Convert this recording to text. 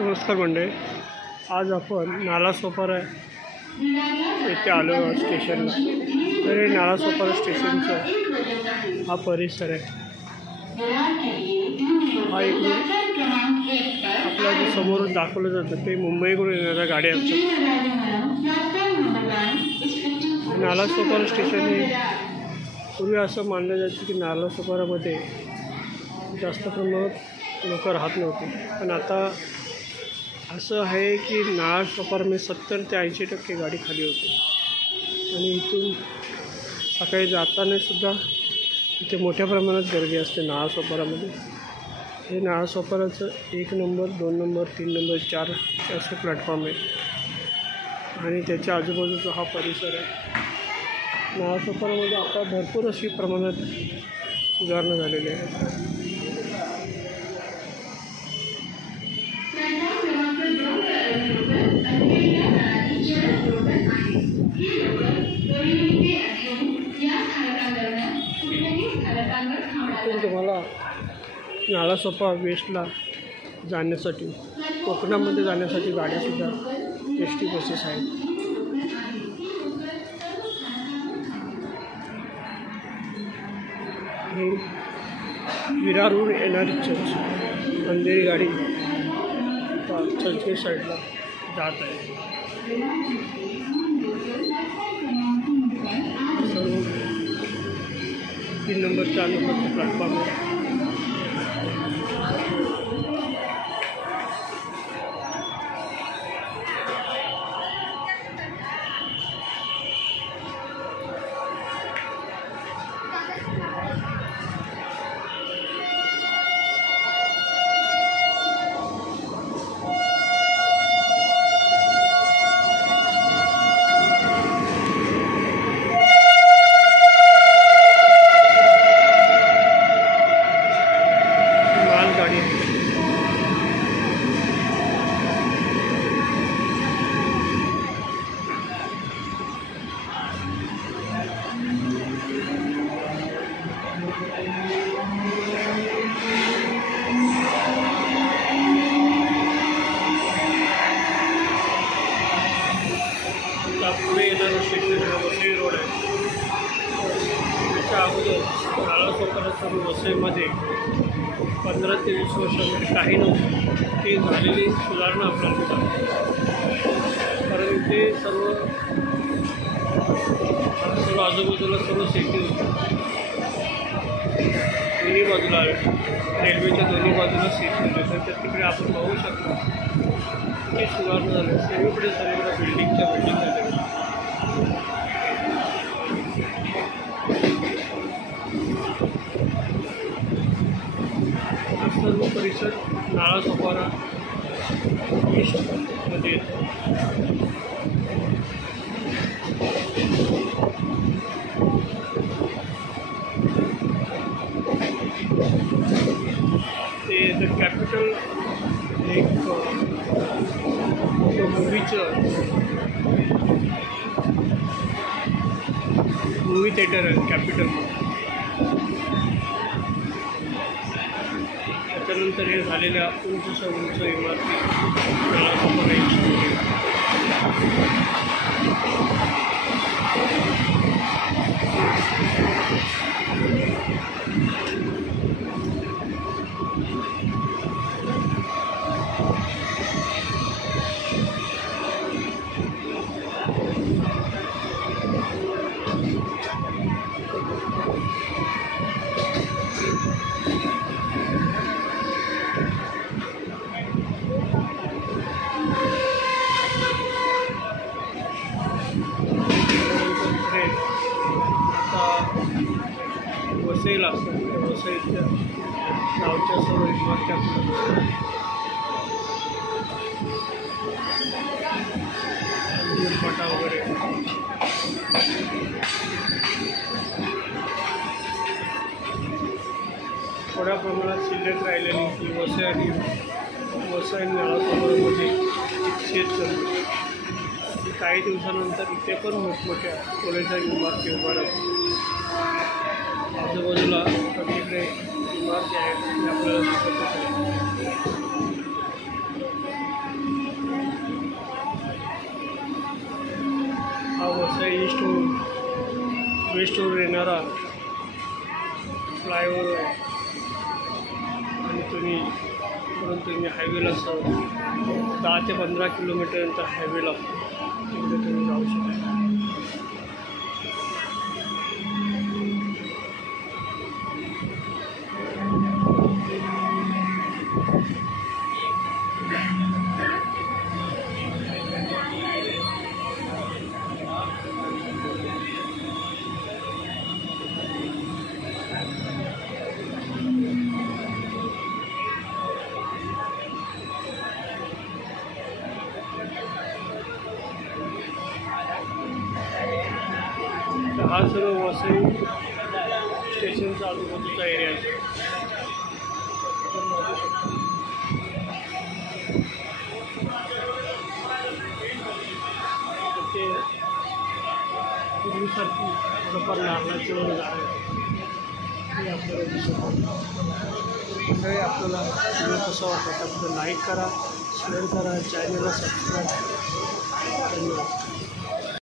नमस्कार मंडळी, आज आपण नालासोपारा येथे आलो स्टेशनला। तर हे नालासोपारा स्टेशनचा हा परिसर आहे। हा इकडून आपल्याला जे समोरून दाखवलं जातं ते मुंबईकडून येणाऱ्या गाड्या असतात। नालासोपारा स्टेशन हे पूर्वी असं मानलं जायचं की नालासोपारामध्ये जास्त प्रमाणात लोक राहत नव्हते, पण आता असं आहे की नालासोपारामध्ये 70 ते 80% गाडी खाली होते। आणि इथून सकाळी जाताना सुद्धा इथे मोठ्या प्रमाणात गर्दी असते नालासोपारामध्ये। हे नालासोपाराचं 1 नंबर, 2 नंबर, 3 नंबर, 4 असे प्लॅटफॉर्म आहे आणि त्याच्या आजूबाजूचा हा परिसर आहे। नालासोपारामध्ये आता भरपूर अशी प्रमाणात सुधारणा झालेली आहे। तुम्हाला नालासोपारा वेस्टला जाण्यासाठी, कोकणामध्ये जाण्यासाठी गाड्यासुद्धा एस टी बसेस आहेत। हे विरारहून येणारी अंधेरी गाडी चर्चगेट साईडला जात आहे। सर्व 3 नंबर 4 नंबरचे प्लॅटफॉर्म आहे। पुढे येणारं स्टेशन वसई रोड आहे। त्याच्या अगोदर नालासोपाराच्या वसईमध्ये 15 ते 20 वर्षांमध्ये काही नव्हतं, ते झालेली सुधारणा आपल्याला दिसते। कारण इथे सर्व आजूबाजूला सर्व शेती होती। दोन्ही बाजूला रेल्वेच्या दोन्ही बाजूला शेती होते, तर तिकडे आपण पाहू शकतो की सुधारणा झाली। सगळीकडे बिल्डिंगच्या बिल्डिंग झाल्या। सर्व परिसर नालासोपारा ईस्टमध्ये येतो। ते द कॅपिटल एक मूवी थिएटर आहे कॅपिटल। त्याच्यानंतर हे झालेल्या उंच इमारती नालासोपारा वसईला असतात। वसईच्या गावच्या सर्व इमारती फाटा वगैरे थोड्या प्रमाणात शिल्लक राहिलेली की वसई नालासोपारामध्ये शेत चालते। काही दिवसानंतर इथे पण मोठमोठ्या कॉलेजच्या इमारती उभा राहतात। आजूबाजूला सगळीकडे इमारती आहेत आपल्याला दिसत आहेत। वसई ईस्टवरून वेस्टवरून येणारा फ्लायओव्हर आहे आणि तुम्ही हायवेला 10 ते 15 किलोमीटरनंतर हायवेला तिकडे तुम्ही जाऊ शकता. हा सर्व वसई स्टेशनचा आजूबाजूचा एरिया आहे. ते पूर्वीसारखी थोडंफार नारळाची वगैरे झाडं हे आपल्याला दिसत मंडळी. आपल्याला व्हिडिओ कसा वाटला त्याबद्दल लाईक करा, शेअर करा, चॅनलला सबस्क्राईब. धन्यवाद.